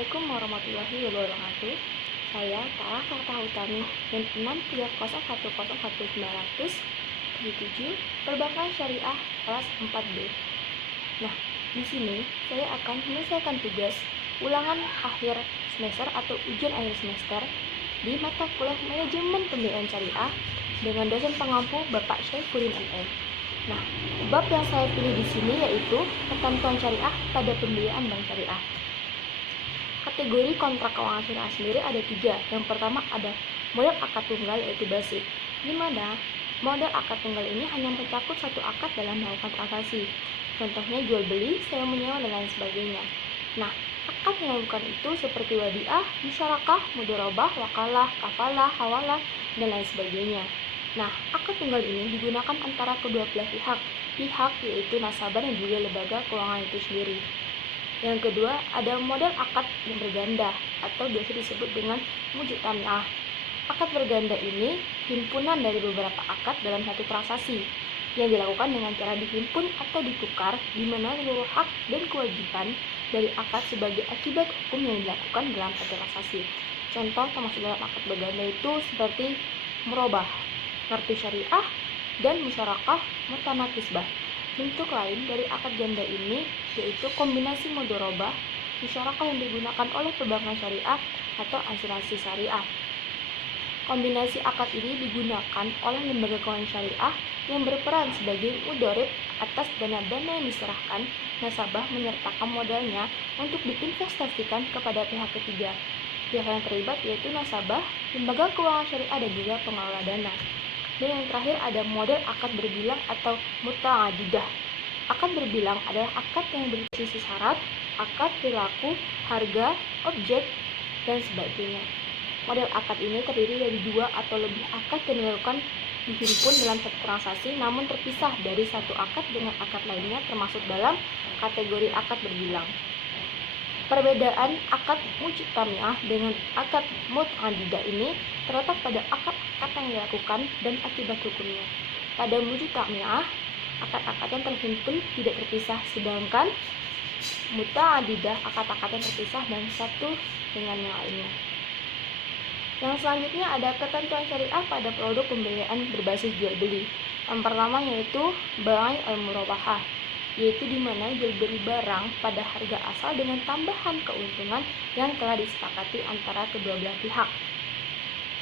Assalamualaikum warahmatullahi wabarakatuh. Saya Tara Farta Utami dan 630101977 Perbankan Syariah kelas 4B. Nah, di sini saya akan menyelesaikan tugas ulangan akhir semester atau ujian akhir semester di mata kuliah Manajemen Pembiayaan Syariah dengan dosen pengampu Bapak Syaifuddin MM. Nah, bab yang saya pilih di sini yaitu ketentuan syariah pada pembiayaan bank syariah. Kategori kontrak keuangan syariah sendiri ada 3. Yang pertama ada modal akad tunggal yaitu basic, di mana modal akad tunggal ini hanya mencakup satu akad dalam melakukan transaksi. Contohnya jual beli, sewa menyewa dan lain sebagainya. Nah, akad yang dilakukan itu seperti wadiah, musyarakah, mudharabah, wakalah, kafalah, hawalah dan lain sebagainya. Nah, akad tunggal ini digunakan antara kedua belah pihak yaitu nasabah dan juga lembaga keuangan itu sendiri. Yang kedua, ada modal akad yang berganda atau biasa disebut dengan mujtami'ah. Akad berganda ini himpunan dari beberapa akad dalam satu transaksi yang dilakukan dengan cara dihimpun atau ditukar, di mana seluruh hak dan kewajiban dari akad sebagai akibat hukum yang dilakukan dalam satu transaksi. Contoh termasuk dalam akad berganda itu seperti murabah, kartu syariah, dan musyarakah mutanah kisbah. Bentuk lain dari akad ganda ini yaitu kombinasi mudharabah, musyarakah yang digunakan oleh perbankan syariah atau asuransi syariah. Kombinasi akad ini digunakan oleh lembaga keuangan syariah yang berperan sebagai mudharib atas dana-dana yang diserahkan nasabah menyertakan modalnya untuk diinvestasikan kepada pihak ketiga. Pihak yang terlibat yaitu nasabah, lembaga keuangan syariah dan juga pengelola dana. Dan yang terakhir ada model akad berbilang atau muta'adidah. Akad berbilang adalah akad yang berisi syarat, akad perilaku, harga, objek, dan sebagainya. Model akad ini terdiri dari 2 atau lebih akad yang dilakukan dihimpun dalam satu transaksi namun terpisah dari satu akad dengan akad lainnya termasuk dalam kategori akad berbilang. Perbedaan akad mujtami'ah dengan akad mut'adidah ini terletak pada akad-akad yang dilakukan dan akibat hukumnya. Pada mujtami'ah, akad-akad yang terhimpun tidak terpisah, sedangkan muta'adidah akad-akad yang terpisah dan satu dengan yang lainnya. Yang selanjutnya ada ketentuan syariah pada produk pembiayaan berbasis jual beli. Yang pertama yaitu bai' al-murabahah, yaitu di mana jual beli barang pada harga asal dengan tambahan keuntungan yang telah disepakati antara kedua belah pihak.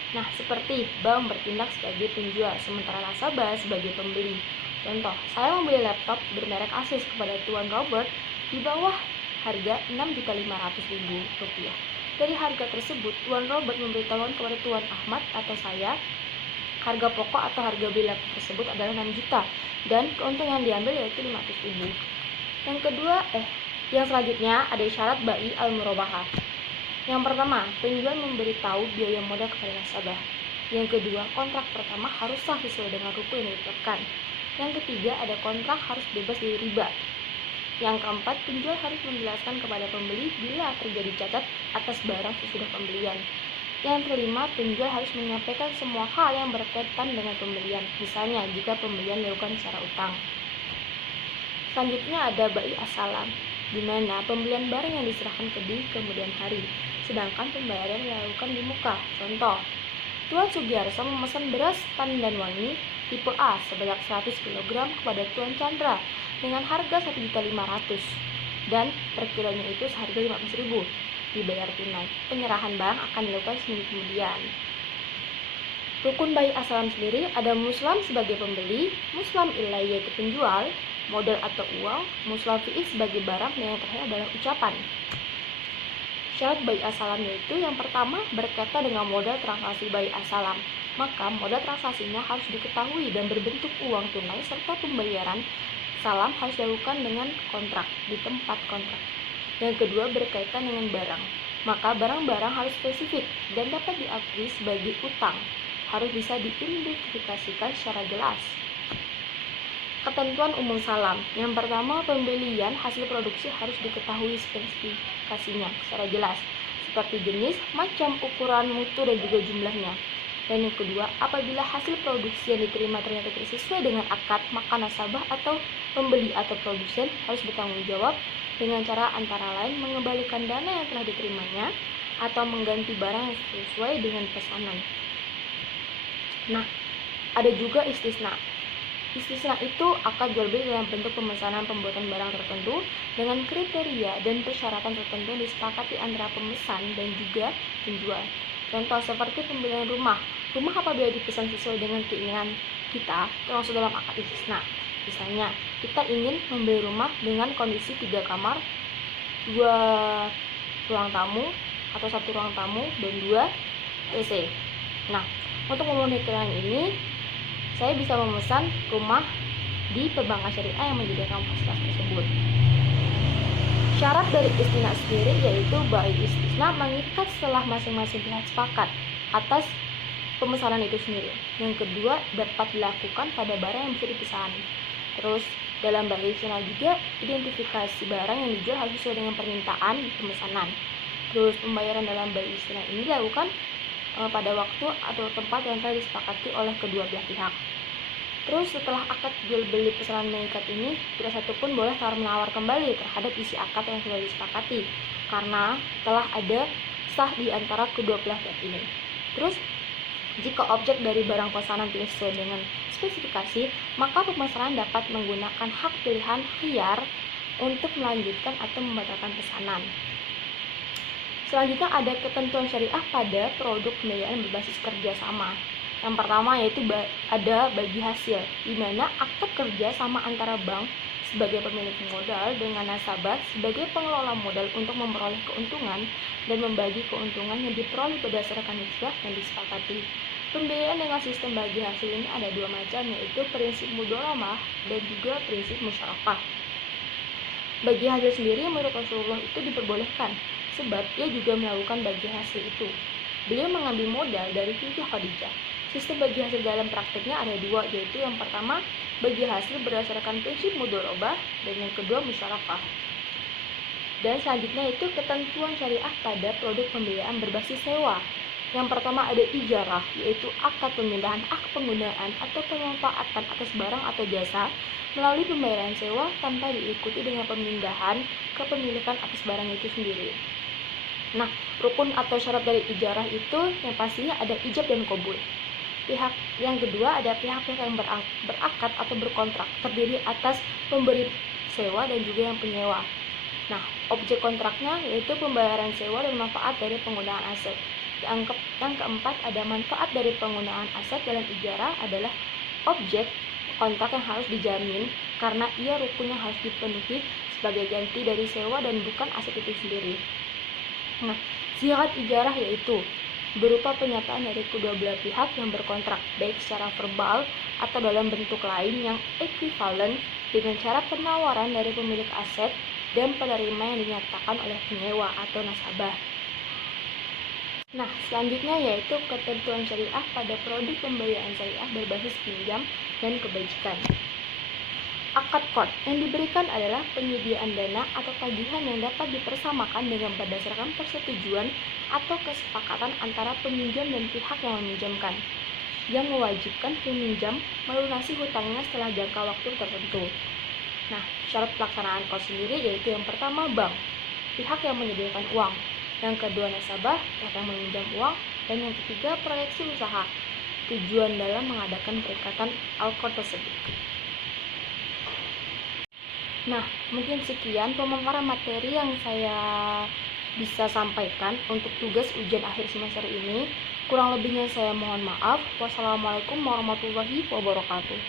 Nah, seperti bank bertindak sebagai penjual sementara nasabah sebagai pembeli. Contoh, saya membeli laptop bermerek Asus kepada Tuan Robert di bawah harga Rp6.500.000. Dari harga tersebut, Tuan Robert memberitahukan kepada Tuan Ahmad atau saya harga pokok atau harga beli laptop tersebut adalah 6 juta dan keuntungan yang diambil yaitu 500.000. Yang selanjutnya ada syarat bai' al-murabahah. Yang pertama, penjual memberitahu biaya modal kepada nasabah. Yang kedua, kontrak pertama harus sah sesuai dengan rukun yang ditetapkan. Yang ketiga, ada kontrak harus bebas dari riba. Yang keempat, penjual harus menjelaskan kepada pembeli bila terjadi cacat atas barang sesudah pembelian. Yang kelima, penjual harus menyampaikan semua hal yang berkaitan dengan pembelian, misalnya jika pembelian dilakukan secara utang. Selanjutnya ada bai' as-salam, di mana pembelian barang yang diserahkan ke di kemudian hari, sedangkan pembayaran dilakukan di muka. Contoh, Tuan Sugiarso memesan beras pandan wangi tipe A sebanyak 100 kg kepada Tuan Chandra dengan harga Rp1.500.000 dan per kilonya itu seharga Rp15.000. Dibayar tunai. Penyerahan barang akan dilakukan seminggu kemudian. Rukun bai' as-salam sendiri ada muslam sebagai pembeli, muslam ilai yaitu penjual, modal atau uang, muslam fi'ih sebagai barang, dan yang terakhir adalah ucapan. Syarat bai' as-salam yaitu yang pertama berkaitan dengan modal transaksi bai' as-salam. Maka modal transaksinya harus diketahui dan berbentuk uang tunai serta pembayaran salam harus dilakukan dengan kontrak di tempat kontrak. Yang kedua berkaitan dengan barang, maka barang-barang harus spesifik dan dapat diakui sebagai utang, harus bisa diidentifikasikan secara jelas. Ketentuan umum salam, yang pertama pembelian hasil produksi harus diketahui spesifikasinya secara jelas, seperti jenis, macam, ukuran, mutu, dan juga jumlahnya. Dan yang kedua, apabila hasil produksi yang diterima ternyata tidak sesuai dengan akad, maka nasabah atau pembeli atau produsen harus bertanggung jawab dengan cara antara lain mengembalikan dana yang telah diterimanya atau mengganti barang yang sesuai dengan pesanan. Nah, ada juga istisna. Istisna itu akad jual beli dalam bentuk pemesanan pembuatan barang tertentu dengan kriteria dan persyaratan tertentu yang disepakati antara pemesan dan juga penjual. Contoh seperti pembelian rumah. Rumah apabila dipesan sesuai dengan keinginan kita termasuk dalam akad istisna. Misalnya, kita ingin membeli rumah dengan kondisi 3 kamar, 2 ruang tamu atau 1 ruang tamu dan 2 WC. Nah, untuk memenuhi kriteria ini, saya bisa memesan rumah di perbankan syariah yang menyediakan fasilitas tersebut. Syarat dari istisna sendiri yaitu bahwa istisna mengikat setelah masing-masing pihak sepakat atas pemesanan itu sendiri. Yang kedua, dapat dilakukan pada barang yang bisa dipesan. Terus, dalam bahasa istisna juga, identifikasi barang yang dijual harus sesuai dengan permintaan pemesanan. Terus, pembayaran dalam bahasa istisna ini dilakukan pada waktu atau tempat yang telah disepakati oleh kedua belah pihak. Terus setelah akad jual beli pesanan mengikat ini, tidak satupun boleh tawar-menawar kembali terhadap isi akad yang sudah disepakati karena telah ada sah di antara kedua belah pihak ini. Terus jika objek dari barang pesanan tidak sesuai dengan spesifikasi, maka pemesanan dapat menggunakan hak pilihan khiyar untuk melanjutkan atau membatalkan pesanan. Selanjutnya ada ketentuan syariah pada produk pembiayaan berbasis kerjasama. Yang pertama yaitu ada bagi hasil, di mana akad kerja sama antara bank sebagai pemilik modal dengan nasabah sebagai pengelola modal untuk memperoleh keuntungan dan membagi keuntungan yang diperoleh berdasarkan nisbah yang disepakati. Pembiayaan dengan sistem bagi hasil ini ada 2 macam, yaitu prinsip mudharamah dan juga prinsip musyarakah. Bagi hasil sendiri menurut Rasulullah itu diperbolehkan, sebab ia juga melakukan bagi hasil itu. Beliau mengambil modal dari Siti Khadijah. Sistem bagi hasil dalam prakteknya ada 2, yaitu yang pertama bagi hasil berdasarkan prinsip mudharabah dan yang kedua musyarakah. Dan selanjutnya itu ketentuan syariah pada produk pembiayaan berbasis sewa. Yang pertama ada ijarah, yaitu akad pemindahan hak penggunaan atau pemanfaatan atas barang atau jasa melalui pembayaran sewa tanpa diikuti dengan pemindahan kepemilikan atas barang itu sendiri. Nah, rukun atau syarat dari ijarah itu yang pastinya ada ijab dan qabul. Pihak yang kedua ada pihak-pihak yang berakad atau berkontrak, terdiri atas pemberi sewa dan juga yang penyewa. Nah, objek kontraknya yaitu pembayaran sewa dan manfaat dari penggunaan aset. Yang keempat ada manfaat dari penggunaan aset dalam ijarah adalah objek kontrak yang harus dijamin karena ia rukunnya harus dipenuhi sebagai ganti dari sewa dan bukan aset itu sendiri. Nah, syarat ijarah yaitu berupa pernyataan dari kedua belah pihak yang berkontrak, baik secara verbal atau dalam bentuk lain yang ekuivalen dengan cara penawaran dari pemilik aset dan penerima yang dinyatakan oleh penyewa atau nasabah. Nah, selanjutnya yaitu ketentuan syariah pada produk pembiayaan syariah berbasis pinjam dan kebajikan. Akad qard yang diberikan adalah penyediaan dana atau tagihan yang dapat dipersamakan dengan berdasarkan persetujuan atau kesepakatan antara peminjam dan pihak yang meminjamkan, yang mewajibkan peminjam melunasi hutangnya setelah jangka waktu tertentu. Nah, syarat pelaksanaan qard sendiri yaitu yang pertama bank, pihak yang menyediakan uang, yang kedua nasabah, pihak yang meminjam uang, dan yang ketiga proyeksi usaha, tujuan dalam mengadakan perikatan al-qard tersebut. Nah, mungkin sekian pemaparan materi yang saya bisa sampaikan untuk tugas ujian akhir semester ini. Kurang lebihnya saya mohon maaf. Wassalamualaikum warahmatullahi wabarakatuh.